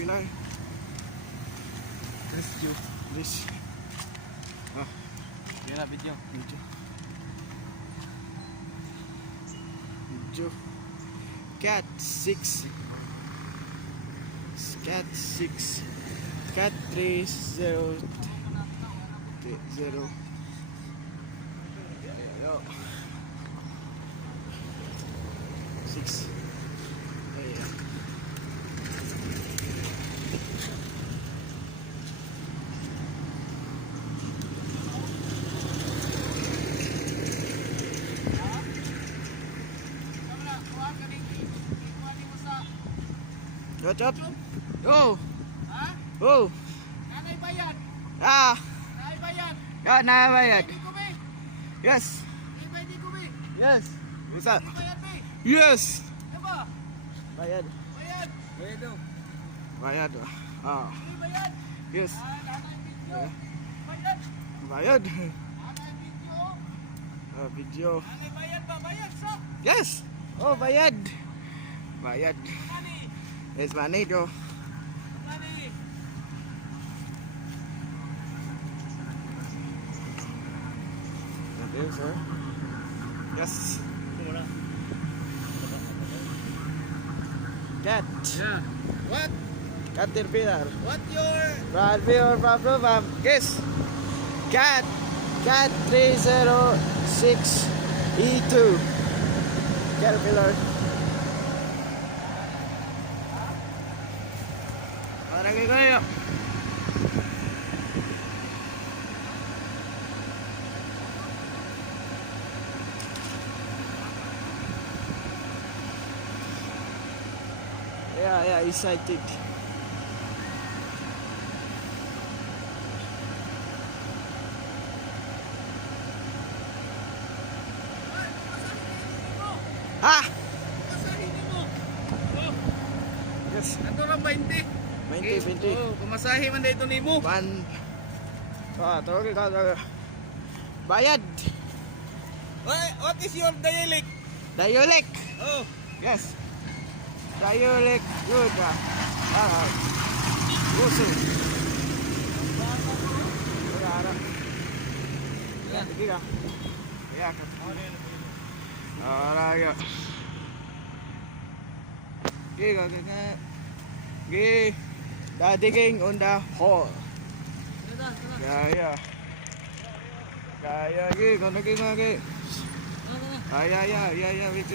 Caterpillar. Rescue. This. Ah, Yan na video. video. Video. Cat 6. Cat 6. Cat 30. 0. Yo. 6. Ayan. Yo, chop. Yo. Ha? Oh. Nanay bayad. Ah. Nanay bayad. Ya, nabayad. Di ko be. Yes. Ibay di ko be. Yes. Bisa. Di bayad be. Yes. Diba? Bayad. Bayad. Bayad daw. Bayad. Ah. Di bayad. Yes. Nanay video. Yeah. Bayad. Bayad. Nanay video. Ah, video. Nanay bayad ba? Bayad sa. Yes. Oh, bayad. Bayad. Money. It's money, though. Money. Thank you, sir. Yes. Kumula. Cat. Yeah. What? Caterpillar. What your? Bradby or problem? Guess. Cat. Cat 306 E2. Caterpillar. Lagi kayo. Yeah, excited. Ha? Kumasahin mo. Oh, Yes. ato ra 20. 20. Oh, kumasahin man dito nimo. One. Tawag ka. Bayad. What is your dialect? Dialect. Oh, Yes. Dialect. Good. Uso. Wala. Yan, sige ka. Kaya ka. Alright. Sige ka. Sige. Digging on the hole. Yeah. Kaya, sige. Kung naging mga. Yeah. Wait.